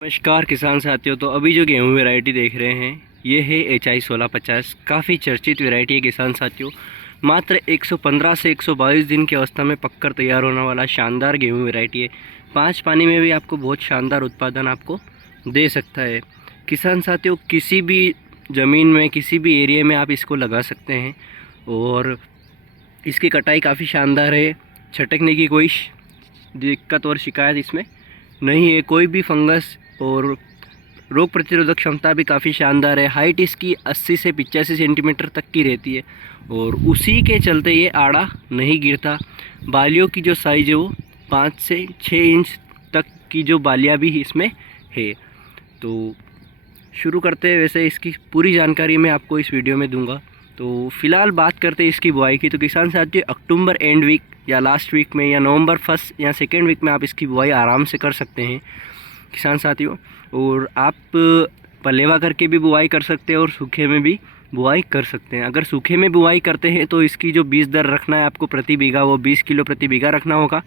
नमस्कार किसान साथियों। तो अभी जो गेहूं वैरायटी देख रहे हैं ये है HI 1650। काफ़ी चर्चित वैरायटी है किसान साथियों। मात्र 115 से 122 दिन की अवस्था में पककर तैयार होने वाला शानदार गेहूं वैरायटी है। 5 पानी में भी आपको बहुत शानदार उत्पादन आपको दे सकता है। किसान साथियों, किसी भी ज़मीन में किसी भी एरिया में आप इसको लगा सकते हैं और इसकी कटाई काफ़ी शानदार है। छटकने की कोई दिक्कत और शिकायत इसमें नहीं है। कोई भी फंगस और रोग प्रतिरोधक क्षमता भी काफ़ी शानदार है। हाइट इसकी 80 से 85 सेंटीमीटर तक की रहती है और उसी के चलते ये आड़ा नहीं गिरता। बालियों की जो साइज़ है वो 5 से 6 इंच तक की जो बालियाँ भी इसमें है। तो शुरू करते हैं। वैसे इसकी पूरी जानकारी मैं आपको इस वीडियो में दूंगा। तो फ़िलहाल बात करते हैं इसकी बुआई की। तो किसान साथियों, अक्टूबर एंड वीक या लास्ट वीक में या नवंबर फर्स्ट या सेकेंड वीक में आप इसकी बुआई आराम से कर सकते हैं किसान साथियों। और आप पलेवा करके भी बुआई कर सकते हैं और सूखे में भी बुआई कर सकते हैं। अगर सूखे में बुआई करते हैं तो इसकी जो बीज दर रखना है आपको प्रति बीघा, वो 20 किलो प्रति बीघा रखना होगा।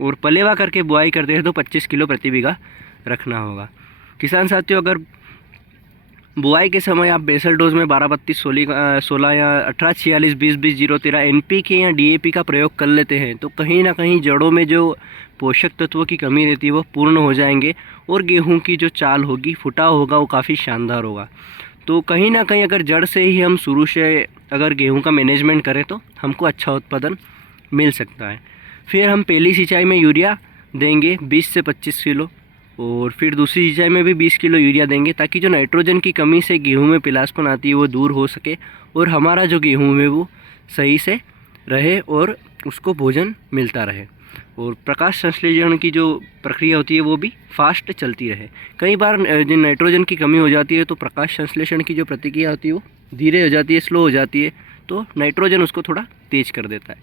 और पलेवा करके बुआई करते हैं तो 25 किलो प्रति बीघा रखना होगा। किसान साथियों, अगर बुआई के समय आप बेसल डोज में 12-32-16 या 18-46-20-20-0-13 NPK या DAP का प्रयोग कर लेते हैं तो कहीं ना कहीं जड़ों में जो पोषक तत्वों की कमी रहती है वो पूर्ण हो जाएंगे और गेहूं की जो चाल होगी, फुटाव होगा, वो काफ़ी शानदार होगा। तो कहीं ना कहीं अगर जड़ से ही हम शुरू से अगर गेहूं का मैनेजमेंट करें तो हमको अच्छा उत्पादन मिल सकता है। फिर हम पहली सिंचाई में यूरिया देंगे 20 से 25 किलो और फिर दूसरी सिंचाई में भी 20 किलो यूरिया देंगे ताकि जो नाइट्रोजन की कमी से गेहूं में पिलासपन आती है वो दूर हो सके और हमारा जो गेहूं है वो सही से रहे और उसको भोजन मिलता रहे। और प्रकाश संश्लेषण की जो प्रक्रिया होती है वो भी फास्ट चलती रहे। कई बार जो नाइट्रोजन की कमी हो जाती है तो प्रकाश संश्लेषण की जो प्रतिक्रिया होती है वो धीरे हो जाती है, स्लो हो जाती है, तो नाइट्रोजन उसको थोड़ा तेज़ कर देता है।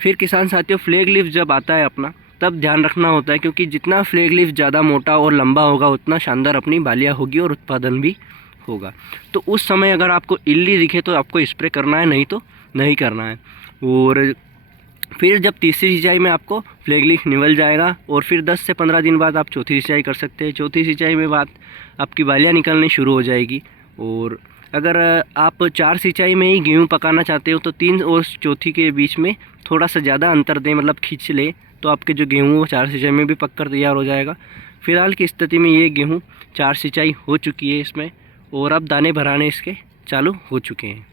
फिर किसान साथियों, फ्लैग लीफ जब आता है अपना तब ध्यान रखना होता है क्योंकि जितना फ्लैग लीफ ज़्यादा मोटा और लंबा होगा उतना शानदार अपनी बालियाँ होगी और उत्पादन भी होगा। तो उस समय अगर आपको इल्ली दिखे तो आपको स्प्रे करना है, नहीं तो नहीं करना है। और फिर जब तीसरी सिंचाई में आपको फ्लैग लीफ निकल जाएगा और फिर 10 से 15 दिन बाद आप चौथी सिंचाई कर सकते हैं। चौथी सिंचाई में बाद आपकी बालियाँ निकलनी शुरू हो जाएगी। और अगर आप 4 सिंचाई में ही गेहूँ पकाना चाहते हो तो 3 और चौथी के बीच में थोड़ा सा ज़्यादा अंतर दें, मतलब खींच ले, तो आपके जो गेहूँ वो 4 सिंचाई में भी पककर तैयार हो जाएगा। फिलहाल की स्थिति में ये गेहूँ 4 सिंचाई हो चुकी है इसमें और अब दाने भराने इसके चालू हो चुके हैं।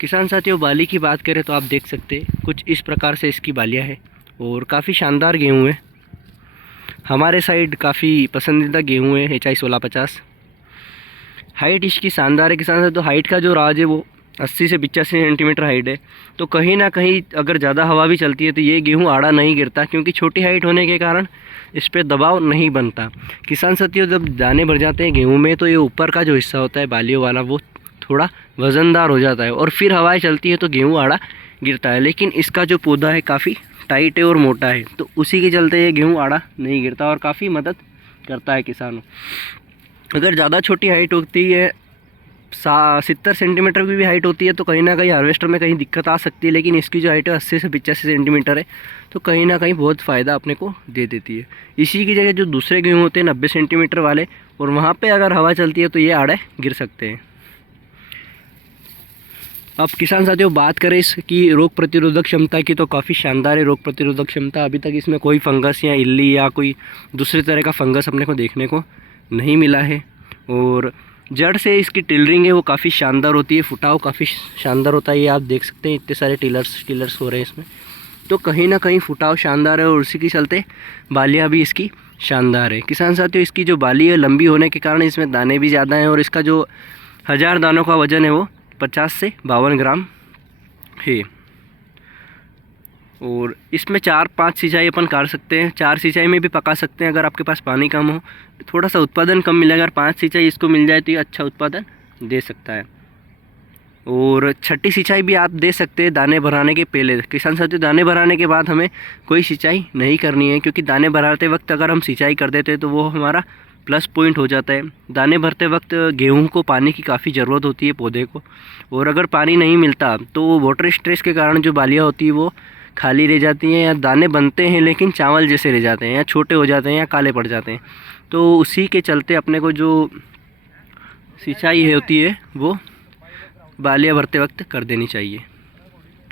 किसान साथियों, बाली की बात करें तो आप देख सकते हैं कुछ इस प्रकार से इसकी बालियाँ है और काफ़ी शानदार गेहूँ है। हमारे साइड काफ़ी पसंदीदा गेहूँ है HI 1650। हाइट इसकी शानदार है किसान साथियों। हाइट का जो राज है वो 80 से 85 सेंटीमीटर हाइट है। तो कहीं ना कहीं अगर ज़्यादा हवा भी चलती है तो ये गेहूँ आड़ा नहीं गिरता क्योंकि छोटी हाइट होने के कारण इस पर दबाव नहीं बनता। किसान साथियों, जब दाने भर जाते हैं गेहूँ में तो ये ऊपर का जो हिस्सा होता है बालियों वाला वो थोड़ा वज़नदार हो जाता है और फिर हवाएं चलती है तो गेहूँ आड़ा गिरता है। लेकिन इसका जो पौधा है काफ़ी टाइट है और मोटा है तो उसी के चलते ये गेहूँ आड़ा नहीं गिरता और काफ़ी मदद करता है किसानों। अगर ज़्यादा छोटी हाइट होती है 70 सेंटीमीटर की भी हाइट होती है तो कहीं ना कहीं हार्वेस्टर में कहीं दिक्कत आ सकती है। लेकिन इसकी जो हाइट है 80 से 85 सेंटीमीटर है तो कहीं ना कहीं बहुत फ़ायदा अपने को दे देती है। इसी की जगह जो दूसरे गेहूँ होते हैं 90 सेंटीमीटर वाले, और वहाँ पे अगर हवा चलती है तो ये आड़े गिर सकते हैं। अब किसान साथियों, बात करें इसकी रोग प्रतिरोधक क्षमता की तो काफ़ी शानदार है रोग प्रतिरोधक क्षमता। अभी तक इसमें कोई फंगस या इल्ली या कोई दूसरे तरह का फंगस अपने को देखने को नहीं मिला है। और जड़ से इसकी टिलरिंग है वो काफ़ी शानदार होती है, फुटाव काफ़ी शानदार होता है। ये आप देख सकते हैं इतने सारे टिलर्स हो रहे हैं इसमें, तो कहीं ना कहीं फुटाव शानदार है और उसी के चलते बालियाँ भी इसकी शानदार है। किसान साथियों, इसकी जो बाली है लंबी होने के कारण इसमें दाने भी ज़्यादा हैं और इसका जो 1000 दानों का वज़न है वो 50 से 52 ग्राम है। और इसमें 4-5 सिंचाई अपन कर सकते हैं, 4 सिंचाई में भी पका सकते हैं अगर आपके पास पानी कम हो। थोड़ा सा उत्पादन कम मिलेगा, अगर 5 सिंचाई इसको मिल जाए तो ये अच्छा उत्पादन दे सकता है। और छठी सिंचाई भी आप दे सकते हैं दाने भराने के पहले। किसान साथियों, दाने भराने के बाद हमें कोई सिंचाई नहीं करनी है क्योंकि दाने भराते वक्त अगर हम सिंचाई कर देते हैं तो वो हमारा प्लस पॉइंट हो जाता है। दाने भरते वक्त गेहूं को पानी की काफ़ी ज़रूरत होती है पौधे को, और अगर पानी नहीं मिलता तो वाटर स्ट्रेस के कारण जो बालियाँ होती है वो खाली रह जाती हैं या दाने बनते हैं लेकिन चावल जैसे रह जाते हैं या छोटे हो जाते हैं या काले पड़ जाते हैं। तो उसी के चलते अपने को जो सिंचाई होती है वो बालियाँ भरते वक्त कर देनी चाहिए।